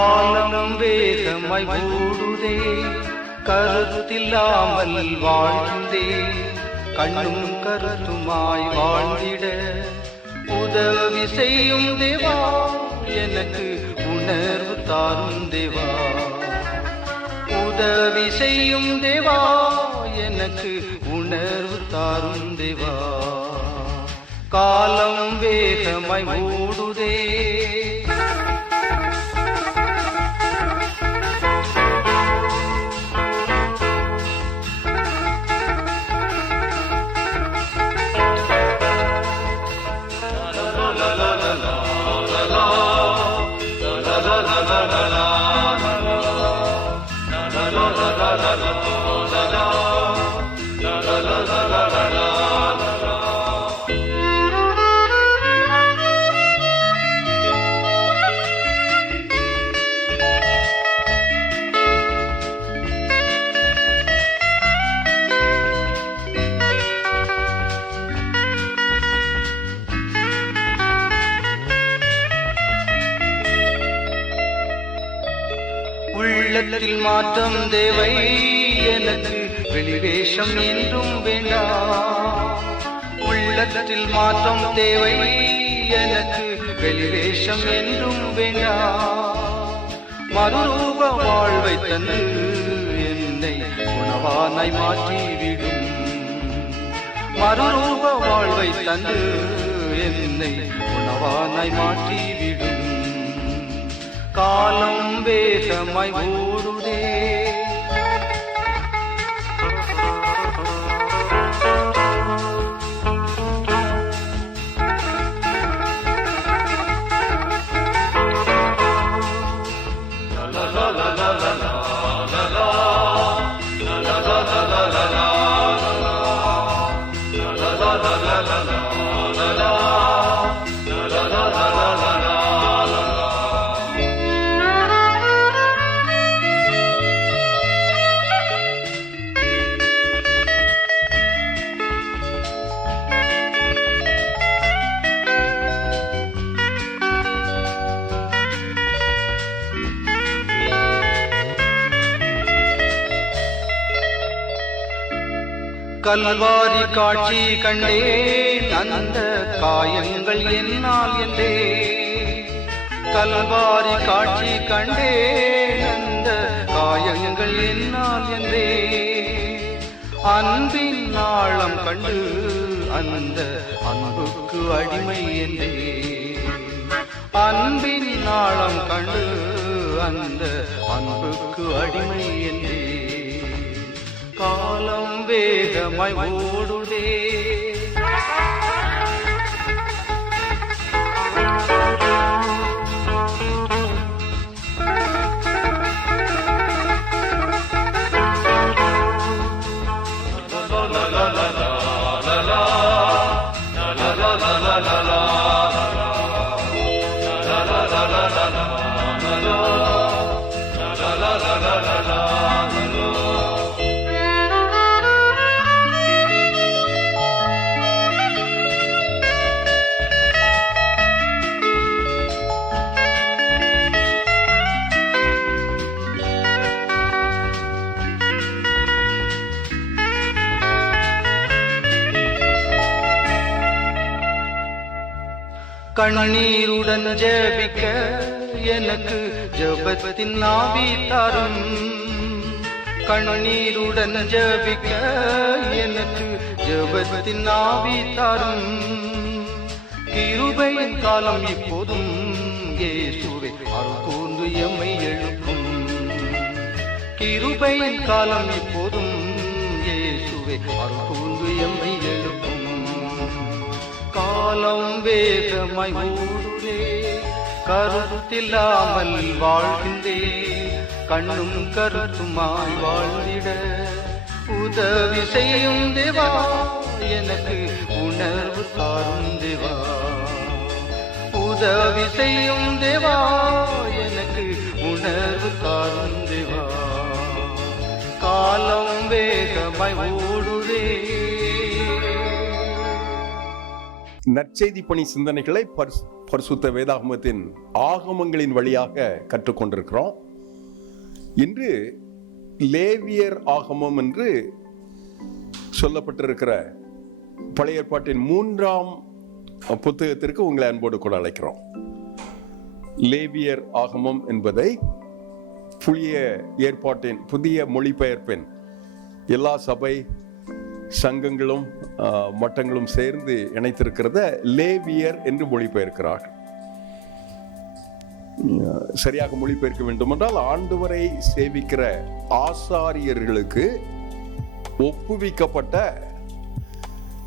காலம் வேகமாய் ஓடுதே, கருத்தில்லாமல் வாழ்ந்தே, கண்ணும் கருத்துமாய் வாழ்ந்திட உதவி செய்யும் தேவா, எனக்கு உணர்வு தாரும் தேவா. உதவி செய்யும் தேவா, எனக்கு உணர்வு தாரும் தேவா. காலம் வேகமாய் ஓடுதே, உள்ளத்தில் மாற்றம் தேவை, எனக்கு வெளிவேஷம் என்றும் வேண்டாம். உள்ளத்தில் மாற்றம் தேவை, எனக்கு வெளிவேஷம் என்றும் வேண்டாம். மறுரூப வாழ்வை தந்து என்னை உணவானாய் மாற்றிவிடும். மறுரூப வாழ்வை தந்து என்னை உணவானாய் மாற்றிவிடும். காலம் வேகமாய் ஓடுதே, கல்வாரி காட்சி கண்டேன், அந்த காயங்கள் என்னால் என்றே. கல்வாரி காட்சி கண்டேன், அந்த காயங்கள் என்னால் என்றே. அன்பின் ஆழம் கண்டு அந்த அன்புக்கு அடிமை என்றே. அன்பின் ஆழம் கண்டு அந்த அன்புக்கு அடிமை என்றே. காலம் வேகமாய் ஓடுதே, கண்ணீருடன் ஜெபிக்க எனக்கு ஜெபத்தின் ஆவி தாரும். கண்ணீருடன் ஜெபிக்க எனக்கு ஜெபத்தின் ஆவி தாரும். கிருபையின் காலம் இப்போதும் இயேசுவே அருள் கூர்ந்து எம்மை எழுப்பும். கிருபையின் காலம் இப்போதும் இயேசுவே அருள் கூர்ந்து எம்மை எழுப்பும். காலம் வேகமாய் ஓடுதே, கருத்தில்லாமல் வாழ்கின்றே, கண்ணும் கருத்துமாய் வாழ்ந்திட உதவி செய்யும் தேவா, எனக்கு உணர்வு தாரும் தேவா. உதவி செய்யும் தேவா, எனக்கு உணர்வு தாரும் தேவா. காலம் வேகமாய் ஓடுதே. நற்செய்தி பணி சிந்தனைகளை பரிசுத்த வேதாகமத்தின் ஆகமங்களின் வழியாக கற்றுக்கொண்டிருக்கிறோம். இன்று லேவியர் ஆகமம் என்று சொல்லப்பட்டிருக்கிற பழைய ஏற்பாட்டின் 3ஆம் புத்தகத்திற்கு உங்களை அன்போடு கூட அழைக்கிறோம். லேவியர் ஆகமம் என்பதை புதிய ஏற்பாட்டின் புதிய மொழிபெயர்ப்பின் எல்லா சபை சங்கங்களும் மட்டங்களும் சேர்ந்து இணைத்திருக்கிறத லேவியர் என்று மொழிபெயர்க்கிறார்கள். சரியாக மொழிபெயர்க்க வேண்டும் என்றால் ஆண்டவரை சேவிக்கிற ஆசாரியர்களுக்கு ஒப்புவிக்கப்பட்ட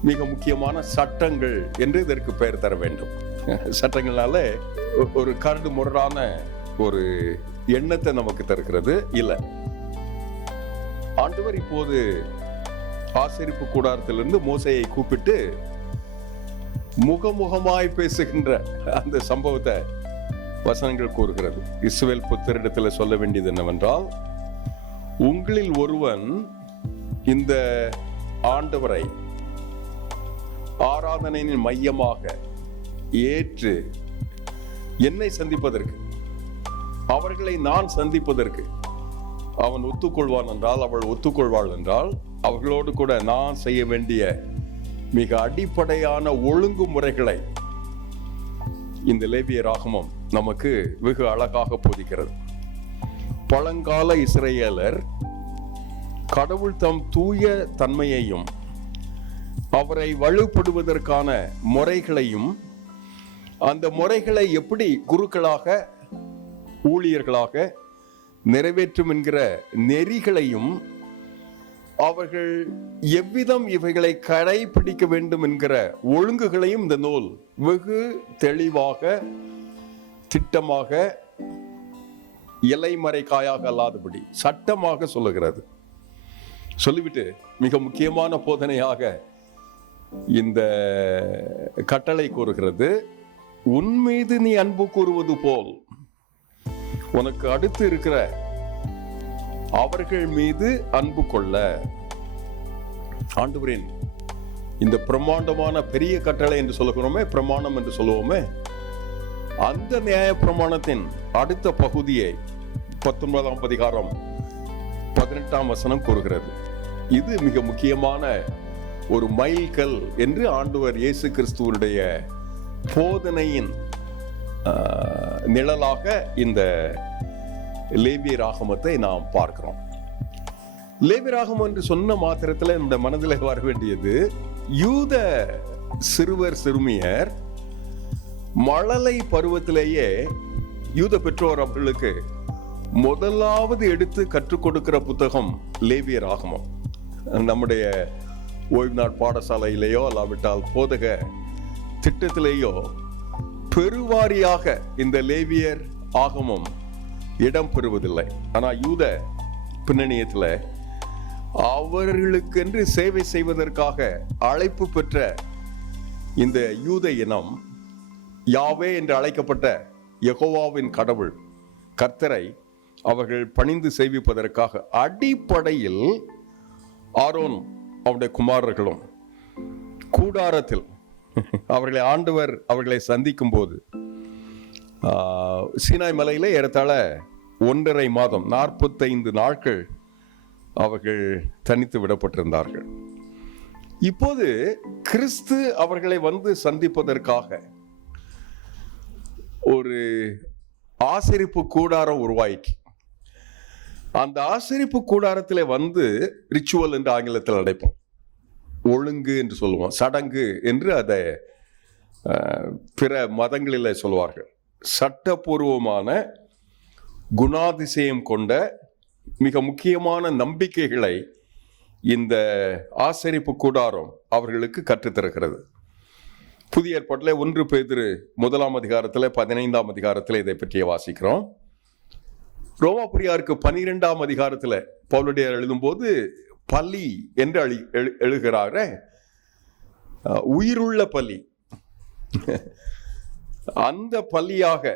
மிக முக்கியமான சட்டங்கள் என்று இதற்கு பெயர் தர வேண்டும். சட்டங்கள்னால ஒரு கரடு முரடான ஒரு எண்ணத்தை நமக்கு தருகிறது இல்லை. ஆண்டவர் இப்போது ஆசரிப்பு கூடாரத்திலிருந்து மோசையை கூப்பிட்டு முகமுகமாய் பேசுகின்ற அந்த சம்பவத்தை வசனங்கள் கூறுகிறது. இஸ்ரவேல் புத்திரிடத்தில் சொல்ல வேண்டியது என்னவென்றால், உங்களில் ஒருவன் இந்த ஆண்டவரை ஆராதனையின் மையமாக ஏற்று என்னை சந்திப்பதற்கு, அவர்களை நான் சந்திப்பதற்கு அவன் ஒத்துக்கொள்வான் என்றால், அவள் ஒத்துக்கொள்வாள் என்றால், அவர்களோடு கூட நான் செய்ய வேண்டிய மிக அடிப்படையான ஒழுங்குமுறைகளை இந்த லேவியர் ஆகமம் நமக்கு வெகு அழகாக போதிக்கிறது. பழங்கால இஸ்ரவேலர் கடவுள் தம் தூய தன்மையையும் அவரை வலுப்படுவதற்கான முறைகளையும், அந்த முறைகளை எப்படி குருக்களாக ஊழியர்களாக நிறைவேற்றும் என்கிற நெறிகளையும், அவர்கள் எவ்விதம் இவைகளை கடைபிடிக்க வேண்டும் என்கிற ஒழுங்குகளையும் இந்த நூல் வெகு தெளிவாக திட்டமாக இலைமறைக்காயாக அல்லாதபடி சட்டமாக சொல்லுகிறது. சொல்லிவிட்டு மிக முக்கியமான போதனையாக இந்த கட்டளை கூறுகிறது, உன் மீது நீ அன்பு கூறுவது போல் உனக்கு அடுத்து இருக்கிற அவர்கள் மீது அன்பு கொள்ள. ஆண்டவரின் இந்த பிரமாண்டமான பெரிய கட்டளை என்று சொல்லுகிறோமே, பிரமாணம் என்று சொல்லுவோமே, அந்த நியாய பிரமாணத்தின் அடுத்த பகுதியை 19ஆம் அதிகாரம் 18ஆம் வசனம் கூறுகிறது. இது மிக முக்கியமான ஒரு மைல்கல் என்று ஆண்டவர் இயேசு கிறிஸ்துவனுடைய போதனையின் நிழலாக இந்த லேவியர் ஆகமத்தை நாம் பார்க்கிறோம். லேவியர் ஆகமம் என்று சொன்ன மாத்திரத்தில் இந்த மனதில் வர வேண்டியது, யூத சிறுவர் சிறுமியர் மழலை பருவத்திலேயே யூத பெற்றோர் அவர்களுக்கு முதலாவது எடுத்து கற்றுக் கொடுக்கிற புத்தகம் லேவியர் ஆகமம். நம்முடைய ஓய்வு நாள் பாடசாலையிலேயோ அல்லாவிட்டால் போதக திட்டத்திலேயோ பெருவாரியாக இந்த லேவியர் ஆகமம் இடம் பெறுவதில்லை. ஆனால் யூத பின்னணியத்தில் அவர்களுக்கென்று சேவை செய்வதற்காக அழைப்பு பெற்ற இந்த யூத இனம் யாவே என்று அழைக்கப்பட்ட யெகோவாவின் கடவுள் கர்த்தரை அவர்கள் பணிந்து சேவிப்பதற்காக அடிப்படையில் ஆரோன் அவருடைய குமாரர்களும் கூடாரத்தில் அவர்களை ஆண்டவர் அவர்களை சந்திக்கும் போது சீனாய் மலையிலே ஏறத்தாழ 1.5 மாதம் 45 நாட்கள் அவர்கள் தனித்து விடப்பட்டிருந்தார்கள். இப்போது கிறிஸ்து அவர்களை வந்து சந்திப்பதற்காக ஒரு ஆசரிப்பு கூடாரம் உருவாயிற்று. அந்த ஆசரிப்பு கூடாரத்தில் வந்து ரிச்சுவல் என்று ஆங்கிலத்தில் அழைப்போம், ஒழுங்கு என்று சொல்லுவோம், சடங்கு என்று அதை பிற மதங்களில் சொல்வார்கள். சட்டபூர்வமான குணாதிசயம் கொண்ட மிக முக்கியமான நம்பிக்கைகளை இந்த ஆசரிப்பு கூடாரம் அவர்களுக்கு கற்றுத்தருகிறது. புதிய ஏற்பாட்டில் 1 பேதுரு 1ஆம் அதிகாரத்தில் 15ஆம் அதிகாரத்தில் இதை பற்றிய வாசிக்கிறோம். ரோமாபுரியாருக்கு 12ஆம் அதிகாரத்தில் பவுலடியார் எழுதும்போது பலி என்று எழுதுகிறார, உயிருள்ள பலி, அந்த பலியாக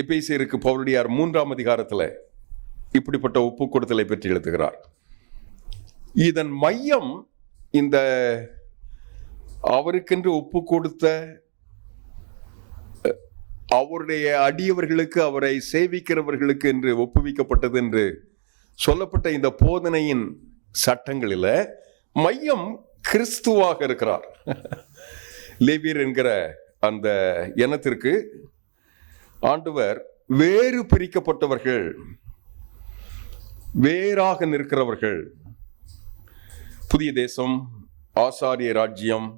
எபேசியருக்கு பவுலடியார் 3ஆம் அதிகாரத்தில் இப்படிப்பட்ட ஒப்பு கொடுத்தலை பற்றி எழுதுகிறார். இதன் மையம் இந்த அவருக்கென்று ஒப்பு கொடுத்த அவருடைய அடியவர்களுக்கு, அவரை சேவிக்கிறவர்களுக்கு என்று ஒப்புவிக்கப்பட்டது என்று சொல்லப்பட்ட இந்த போதனையின் சட்டங்களில மையம் கிறிஸ்துவாக இருக்கிறார். லேவியர் என்கிற அந்த இனத்திற்கு ஆண்டவர் வேறு பிரிக்கப்பட்டவர்கள், வேறாக நிற்கிறவர்கள், புதிய தேசம், ஆசாரிய ராஜ்யம்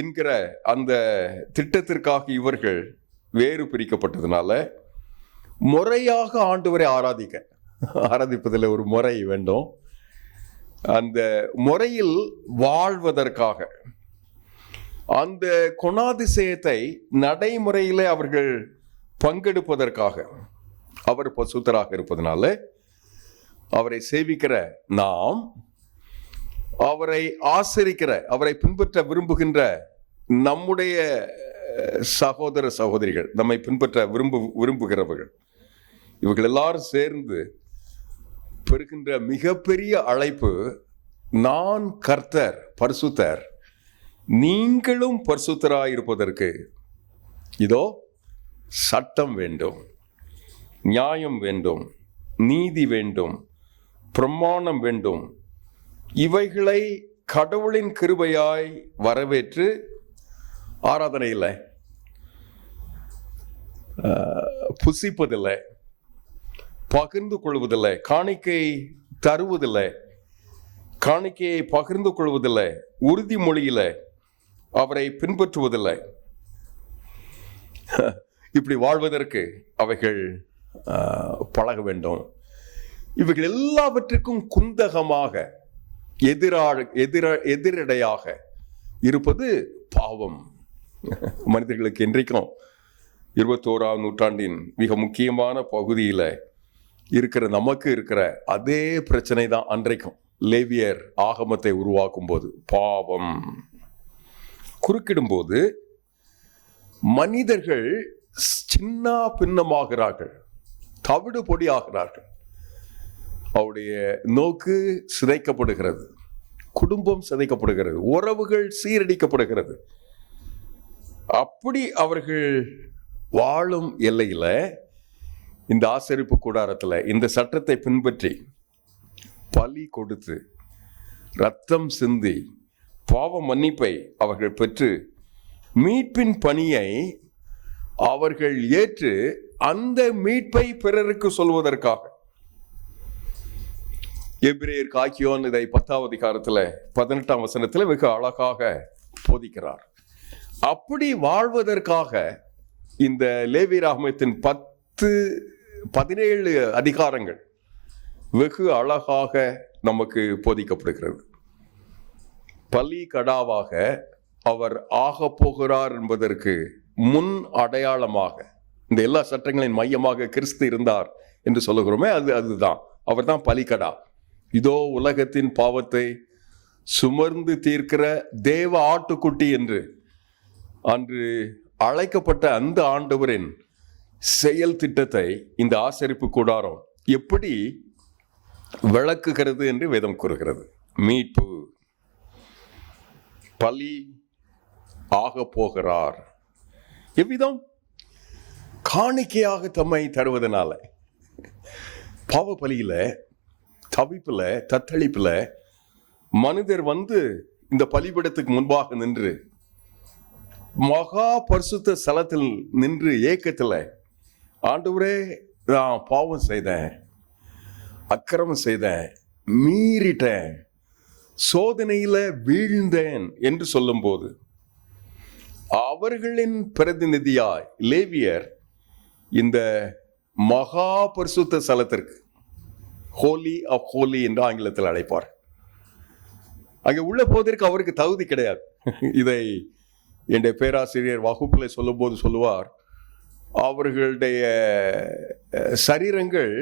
என்கிற அந்த திட்டத்திற்காக இவர்கள் வேறு பிரிக்கப்பட்டதுனால முறையாக ஆண்டவரை ஆராதிப்பதில் ஒரு முறை வேண்டும். அந்த முறையில் வாழ்வதற்காக, அந்த குணாதிசயத்தை நடைமுறையிலே அவர்கள் பங்கெடுப்பதற்காக அவர் பரிசுத்தராக இருப்பதனால அவரை சேவிக்கிற நாம், அவரை ஆசரிக்கிற, அவரை பின்பற்ற விரும்புகின்ற நம்முடைய சகோதர சகோதரிகள், நம்மை பின்பற்ற விரும்புகிறவர்கள், இவர்கள் எல்லாரும் சேர்ந்து பெறுகின்ற மிகப்பெரிய அழைப்பு, நான் கர்த்தர் பரிசுத்தர், நீங்களும் பரிசுத்தராயிருப்பதற்கு இதோ சட்டம் வேண்டும், நியாயம் வேண்டும், நீதி வேண்டும், பிரமாணம் வேண்டும். இவைகளை கடவுளின் கிருபையாய் வரவேற்று ஆராதனையில் புசிப்பதில்லை, பகிர்ந்து கொள்வதில்லை, காணிக்கை தருவதில்லை, காணிக்கையை பகிர்ந்து கொள்வதில்லை, உறுதிமொழியில அவரை பின்பற்றுவதில்லை. இப்படி வாழ்வதற்கு அவைகள் பழக வேண்டும். இவைகள் எல்லாவற்றுக்கும் குந்தகமாக, எதிரடையாக இருப்பது பாவம். மனிதர்களுக்கு இன்றைக்கும் 21ஆம் நூற்றாண்டின் மிக முக்கியமான பகுதியில் இருக்கிற நமக்கு இருக்கிற அதே பிரச்சனை தான் அன்றைக்கும் லேவியர் ஆகமத்தை உருவாக்கும் போது. பாவம் குறுக்கிடும் போது மனிதர்கள் சின்ன பின்னமாகிறார்கள், தவிடு பொடி ஆகிறார்கள். அவருடைய நோக்கு சிதைக்கப்படுகிறது, குடும்பம் சிதைக்கப்படுகிறது, உறவுகள் சீரடிக்கப்படுகிறது. அப்படி அவர்கள் வாழும் எல்லையில இந்த ஆசரிப்பு கூடாரத்தில் இந்த சட்டத்தை பின்பற்றி பலி கொடுத்து ரத்தம் சிந்தி பாவ மன்னிப்பை அவர்கள் பெற்று மீட்பின் பணியை அவர்கள் ஏற்று அந்த மீட்பை பிறருக்கு சொல்வதற்காக எபிரேயர் காக்கியோன் இதை 10ஆம் அதிகாரத்தில் 18ஆம் வசனத்தில் வெகு அழகாக போதிக்கிறார். அப்படி வாழ்வதற்காக இந்த லேவியர் ஆகமத்தின் 17 அதிகாரங்கள் வெகு அழகாக நமக்கு போதிக்கப்படுகிறது. பலி கடாவாக அவர் ஆக போகிறார் என்பதற்கு முன் அடையாளமாக இந்த எல்லா சட்டங்களின் மையமாக கிறிஸ்து இருந்தார் என்று சொல்லுகிறோமே, அதுதான். அவர் தான் பலிகடா. இதோ உலகத்தின் பாவத்தை சுமர்ந்து தீர்க்கிற தேவ ஆட்டுக்குட்டி என்று அன்று அழைக்கப்பட்ட அந்த ஆண்டவரின் செயல் திட்டத்தை இந்த ஆசரிப்பு கூடாரம் எப்படி விளக்குகிறது என்று வேதம் கூறுகிறது. மீட்பு, பலி ஆக போகிறார். எவ்விதம்? காணிக்கையாக தம்மை தருவதனால. பாவ பலியில, தவிப்புல, தத்தளிப்புல மனிதர் வந்து இந்த பலிபீடத்துக்கு முன்பாக நின்று மகா பரிசுத்த ஸ்தலத்தில் நின்று ஏக்கத்துல, ஆண்டவரே நான் பாவம் செய்தேன், அக்கிரமம் செய்தேன், மீறிட்டேன், சோதனையில வீழ்ந்தேன் என்று சொல்லும் போது அவர்களின் பிரதிநிதியாய் லேவியர் இந்த மகா பரிசுத்த ஸ்தலத்திற்கு, ஹோலி ஆஃப் ஹோலி என்று ஆங்கிலத்தில் அழைப்பார், அங்கே உள்ள போவதற்கு அவருக்கு தகுதி கிடையாது. இதை என்னுடைய பேராசிரியர் வகுப்புல சொல்லும் போது சொல்லுவார், அவர்களுடைய சரீரங்கள்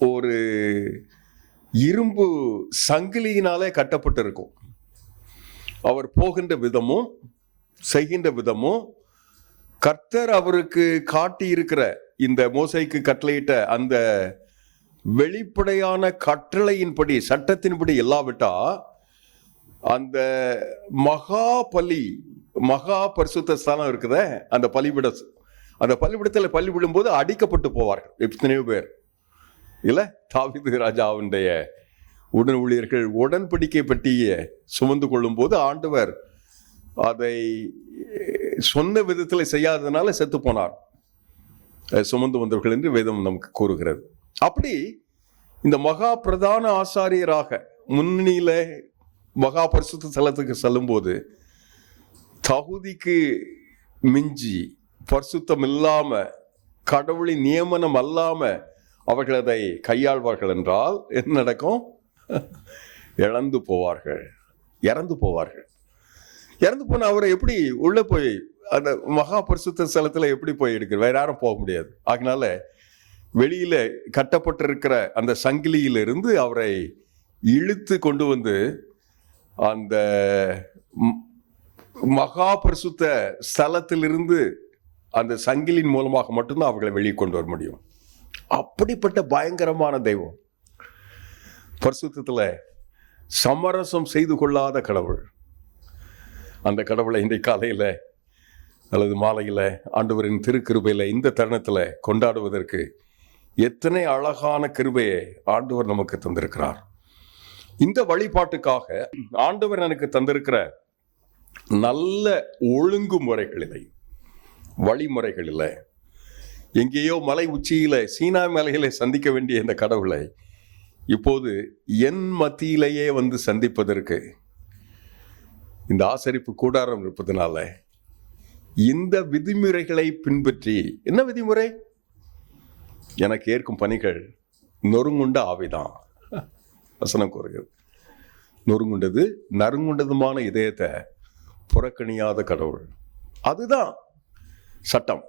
ஒரு இரும்பு சங்கிலியினாலே கட்டப்பட்டிருக்கும். அவர் போகின்ற விதமும் செய்கின்ற விதமும் கர்த்தர் அவருக்கு காட்டி இருக்கிற இந்த மோசேக்கு கட்டளையிட்ட அந்த வெளிப்படையான கட்டளையின்படி, சட்டத்தின்படி இல்லாவிட்டா அந்த மகா பரிசுத்த ஸ்தலம் இருக்குதே, அந்த பலிபிடத்தில் பலி விடும்போது அடிக்கப்பட்டு போவார்கள் எத்தனையோ பேர் இல்ல. தாவீது ராஜாவுடைய உடன் ஊழியர்கள் உடன்படிக்கை பெட்டியை சுமந்து கொள்ளும் போது ஆண்டவர் அதை சொன்ன விதத்தில் செய்யாததுனால செத்து போனார் சுமந்து வந்தவர்கள் என்று வேதம் நமக்கு கூறுகிறது. அப்படி இந்த மகா பிரதான ஆசாரியராக முன்னணியில மகா பரிசுத்த ஸ்தலத்துக்கு செல்லும்போது தகுதிக்கு மிஞ்சி பரிசுத்தம் இல்லாம கடவுளின் நியமனம் அல்லாம அவர்கள் அதை கையாள்வார்கள் என்றால் என்ன நடக்கும்? இறந்து போவார்கள். இறந்து போன அவரை எப்படி உள்ள போய் அந்த மகா பரிசுத்த ஸ்தலத்துல எப்படி போய் எடுக்கிற? வேற யாரும் போக முடியாது. அதனால வெளியில கட்டப்பட்டிருக்கிற அந்த சங்கிலியிலிருந்து அவரை இழுத்து கொண்டு வந்து அந்த மகா பரிசுத்த ஸ்தலத்திலிருந்து அந்த சங்கிலின் மூலமாக மட்டும்தான் அவர்களை வெளியே கொண்டு வர முடியும். அப்படிப்பட்ட பயங்கரமான தெய்வம், பரிசுத்தத்துல சமரசம் செய்து கொள்ளாத கடவுள். அந்த கடவுளை இன்றைக்கு காலையில அல்லது மாலையில ஆண்டவரின் திருக்கிருபையில இந்த தருணத்துல கொண்டாடுவதற்கு எத்தனை அழகான கிருபையை ஆண்டவர் நமக்கு தந்திருக்கிறார். இந்த வழிபாட்டுக்காக ஆண்டவர் எனக்கு தந்திருக்கிற நல்ல ஒழுங்குமுறைகளில்லை, வழிமுறைகளில்லை. எங்கேயோ மலை உச்சியில சீனா மலைகளை சந்திக்க வேண்டிய இந்த கடவுளை இப்போது என் மத்தியிலேயே வந்து சந்திப்பதற்கு இந்த ஆசரிப்பு கூடாரம் இருப்பதனால இந்த விதிமுறைகளை பின்பற்றி, என்ன விதிமுறை? எனக்கு ஏற்கும் பணிகள் நொறுங்குண்ட ஆவிதான். வசனம் கூறுகிறது, நொறுங்குண்டது நறுங்குண்டதுமான இதயத்தை புறக்கணியாத கடவுள். அதுதான் சட்டம்.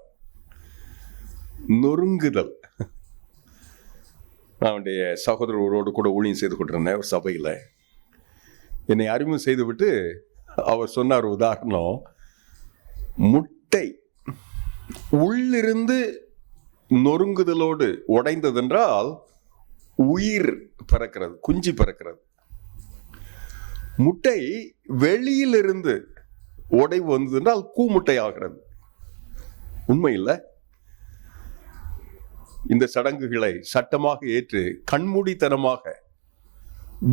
நொறுங்குதல். நான் என்னுடைய சகோதரரோடு கூட ஊழியம் செய்து கொண்டிருந்தேன் ஒரு சபையில். என்னை அறிமுகம் செய்து விட்டு அவர் சொன்னார் உதாரணம், முட்டை உள்ளிருந்து நொறுங்குதலோடு உடைந்ததென்றால் உயிர் பிறக்கிறது, குஞ்சு பிறக்கிறது. முட்டை வெளியிலிருந்து உடைவு வந்தது என்றால் கூமுட்டை ஆகிறது. உண்மை இல்லை? இந்த சடங்குகளை சட்டமாக ஏற்று கண்மூடித்தனமாக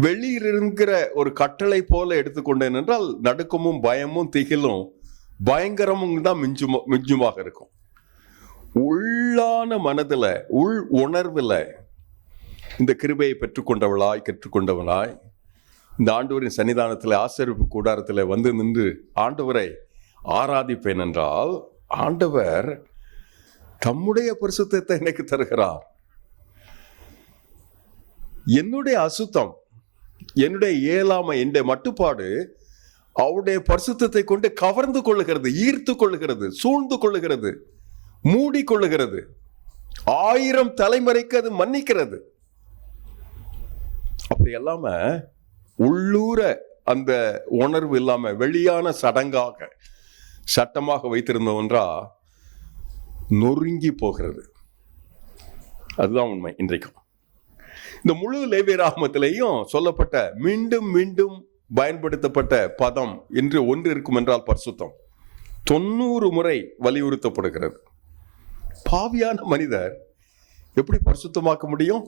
வெளியிலிருக்கிற ஒரு கட்டளை போல எடுத்துக்கொண்டேன் என்றால் நடுக்கமும் பயமும் திகிலும் பயங்கரமும் தான் மிஞ்சுமாக இருக்கும். உள்ளான மனதுல, உள் உணர்வுல இந்த கிருபையை கற்றுக்கொண்டவனாய் இந்த ஆண்டவரின் சன்னிதானத்தில் ஆசரிப்பு கூடாரத்தில் வந்து நின்று ஆண்டவரை ஆராதிப்பேன் என்றால் ஆண்டவர் தம்முடைய பரிசுத்தத்தை எனக்கு தருகிறார். என்னுடைய அசுத்தம், என்னுடைய இயலாமை, என்னுடைய மட்டுப்பாடு அவருடைய பரிசுத்தத்தை கொண்டு கவர்ந்து கொள்ளுகிறது, ஈர்த்து கொள்ளுகிறது, சூழ்ந்து கொள்ளுகிறது, மூடி கொள்ளுகிறது. 1000 தலைமுறைக்கு அது மன்னிக்கிறது. அப்படி இல்லாம உள்ளூர அந்த உணர்வு இல்லாம வெளியான சடங்காக சட்டமாக வைத்திருந்தவன்றா நொறுங்கி போகிறது. அதுதான் உண்மை. இன்றைக்கும் இந்த முழு லேவியராகமத்திலேயும் சொல்லப்பட்ட மீண்டும் மீண்டும் பயன்படுத்தப்பட்ட பதம் என்று ஒன்று இருக்கும் என்றால் பரிசுத்தம் 90 முறை வலியுறுத்தப்படுகிறது. பாவியான மனிதர் எப்படி பரிசுத்தமாக்க முடியும்?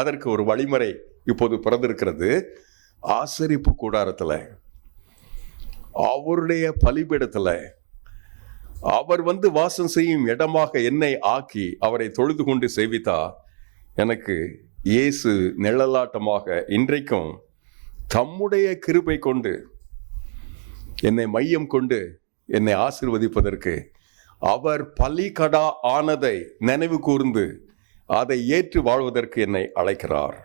அதற்கு ஒரு வழிமுறை இப்போது பிறந்திருக்கிறது. ஆசரிப்பு கூடாரத்துல, அவருடைய பலிபீடத்துல அவர் வந்து வாசம் செய்யும் இடமாக என்னை ஆக்கி அவரை தொழுது கொண்டு சேவித்தா எனக்கு இயேசு நிழலாட்டமாக இன்றைக்கும் தம்முடைய கிருபை கொண்டு என்னை மையம் கொண்டு என்னை ஆசீர்வதிப்பதற்கு, அவர் பலிகடா ஆனதை நினைவு கூர்ந்து அதை ஏற்று வாழ்வதற்கு என்னை அழைக்கிறார்.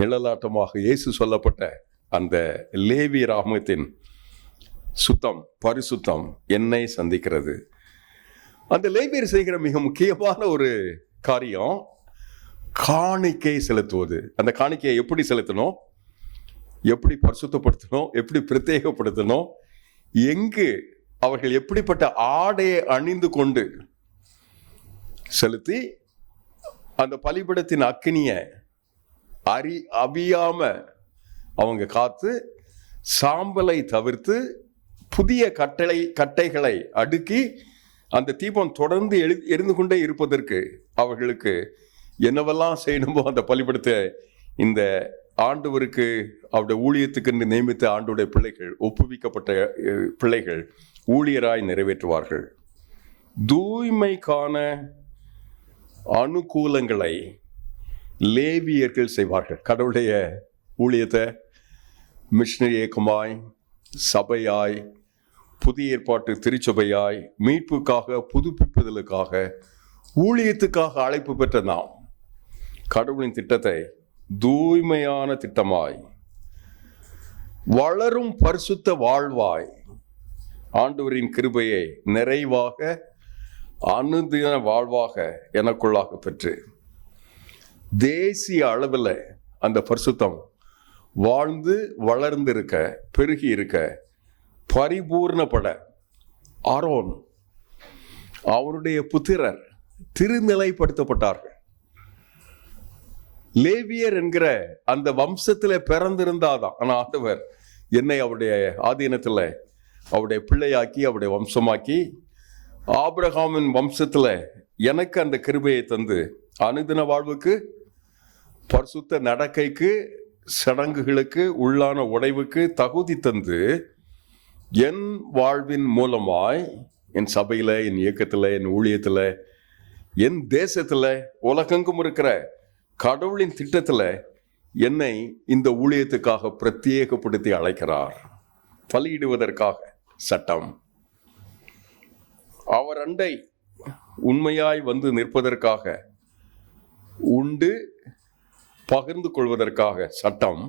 நிழலாட்டமாக இயேசு சொல்லப்பட்ட அந்த லேவி ராகமத்தின் சுத்தம், பரிசுத்தம் என்னை சந்திக்கிறது. அந்த லேவியர் செய்கிற மிக முக்கியமான ஒரு காரியம் காணிக்கை செலுத்துவது. அந்த காணிக்கையை எப்படி செலுத்தணும், எப்படி பரிசுத்தப்படுத்தணும், எப்படி பிரத்யேகப்படுத்தணும், எங்கு அவர்கள் எப்படிப்பட்ட ஆடையை அணிந்து கொண்டு செலுத்தி அந்த பலிபீடத்தின் அக்கினியை அவியாம அவங்க காத்து சாம்பலை தவிர்த்து புதிய கட்டைகளை அடுக்கி அந்த தீபம் தொடர்ந்து எரிந்து கொண்டே இருப்பதற்கு அவர்களுக்கு என்னவெல்லாம் செய்யணுமோ அந்த பலிபடத்தை இந்த ஆண்டவருக்கு அவருடைய ஊழியத்துக்கு நியமித்த ஆண்டுடைய பிள்ளைகள், ஒப்புவிக்கப்பட்ட பிள்ளைகள் ஊழியராய் நிறைவேற்றுவார்கள். தூய்மைக்கான அனுகூலங்களை லேவியர்கள் செய்வார்கள். கடவுளுடைய ஊழியத்தை மிஷனரி இயக்கமாய், சபையாய், புதிய ஏற்பாட்டு திருச்சபையாய், மீட்புக்காக, புதுப்பிப்புதலுக்காக, ஊழியத்துக்காக அழைப்பு பெற்ற நாம் கடவுளின் திட்டத்தை தூய்மையான திட்டமாய், வளரும் பரிசுத்த வாழ்வாய், ஆண்டவரின் கிருபையை நிறைவாக அனுதின வாழ்வாக எனக்குள்ளாக பெற்று தேசிய அளவில் அந்த பரிசுத்தம் வாழ்ந்து வளர்ந்திருக்க, பெருகி இருக்க, பரிபூர்ணப்பட ஆரோன் அவருடைய புத்திரர் திருநிலைப்படுத்தப்பட்டார்கள். லேவியர் என்கிற அந்த வம்சத்துல பிறந்திருந்தாதான். ஆனா ஆண்டவர் என்னை அவருடைய ஆதீனத்துல அவருடைய பிள்ளையாக்கி, அவருடைய வம்சமாக்கி, ஆபிரகாமின் வம்சத்துல எனக்கு அந்த கிருபையை தந்து அனுதின வாழ்வுக்கு, பரிசுத்த நடக்கைக்கு, சடங்குகளுக்கு, உள்ளான உடைவுக்கு தகுதி தந்து என் வாழ்வின் மூலமாய் என் சபையில, என் இயக்கத்துல, என் ஊழியத்துல, என் தேசத்துல, உலகெங்கும் இருக்கிற கடவுளின் திட்டத்துல என்னை இந்த ஊழியத்துக்காக பிரத்யேகப்படுத்தி அழைக்கிறார். பலியிடுவதற்காக சட்டம், அவர் அண்டை உண்மையாய் வந்து நிற்பதற்காக, உண்டு பகிர்ந்து கொள்வதற்காக சட்டம்,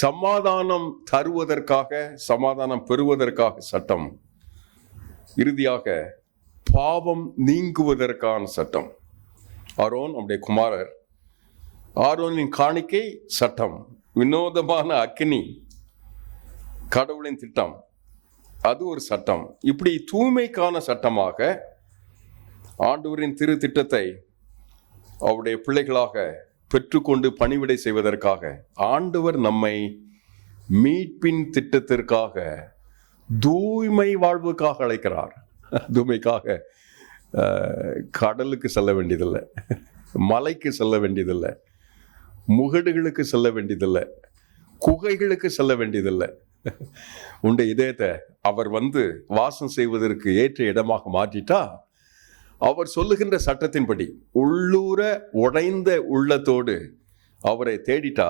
சமாதானம் தருவதற்காக, சமாதானம் பெறுவதற்காக சட்டம், இறுதியாக பாவம் நீங்குவதற்கான சட்டம். ஆரோன் நம்முடைய குமாரர், ஆரோனின் காணிக்கை சட்டம், வினோதமான அக்கினி கடவுளின் திட்டம், அது ஒரு சட்டம். இப்படி தூய்மைக்கான சட்டமாக ஆண்டவரின் திரு திட்டத்தை அவருடைய பிள்ளைகளாக பெற்றுக்கொண்டு பணிவிடை செய்வதற்காக ஆண்டவர் நம்மை மீட்பின் திட்டத்திற்காக தூய்மை வாழ்வுக்காக அழைக்கிறார். தூய்மைக்காக கடலுக்கு செல்ல வேண்டியதில்லை, மலைக்கு செல்ல வேண்டியதில்லை, முகடுகளுக்கு செல்ல வேண்டியதில்லை, குகைகளுக்கு செல்ல வேண்டியதில்லை. உண்ட இதயத்தை அவர் வந்து வாசம் செய்வதற்கு ஏற்ற இடமாக மாற்றிட்டா, அவர் சொல்லுகின்ற சட்டத்தின்படி உள்ளூர உடைந்த உள்ளத்தோடு அவரை தேடிட்டா,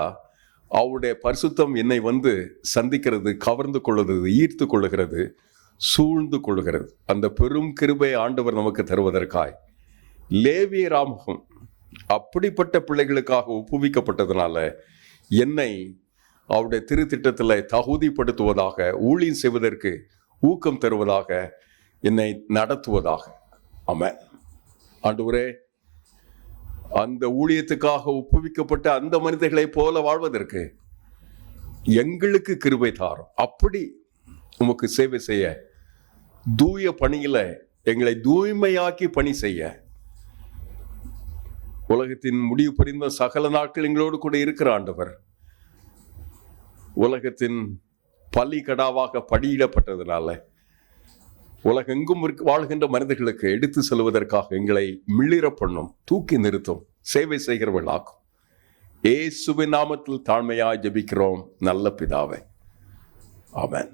அவருடைய பரிசுத்தம் என்னை வந்து சந்திக்கிறது, கவர்ந்து கொள்ளுகிறது, ஈர்த்து கொள்ளுகிறது, சூழ்ந்து கொள்ளுகிறது. அந்த பெரும் கிருபை ஆண்டவர் நமக்கு தருவதற்காய் லேவியராமகம் அப்படிப்பட்ட பிள்ளைகளுக்காக ஒப்புவிக்கப்பட்டதுனால என்னை அவருடைய திருத்திட்டத்தில் தகுதிப்படுத்துவதாக, ஊழியம் செய்வதற்கு ஊக்கம் தருவதாக, என்னை நடத்துவதாக. ஆமென். ஆண்டவரே, அந்த ஊழியத்துக்காக ஒப்புவிக்கப்பட்ட அந்த மனிதர்களை போல வாழ்வதற்கு எங்களுக்கு கிருபை தாரும். அப்படி உமக்கு சேவை செய்ய, தூய பணியில எங்களை தூய்மையாக்கி பணி செய்ய, உலகத்தின் முடிவு புரிந்த சகல நாட்கள் எங்களோடு கூட இருக்கிற ஆண்டவர் உலகத்தின் பலி கடாவாக படியிடப்பட்டதுனால உலகெங்கும் வாழ்கின்ற மனிதர்களுக்கு எடுத்து செல்வதற்காக எங்களை மிளிர பண்ணும், தூக்கி நிறுத்தும், சேவை செய்கிறவர்களாக்கும். இயேசுவின் நாமத்தில் தாழ்மையாய் ஜெபிக்கிறோம் நல்ல பிதாவே. ஆமென்.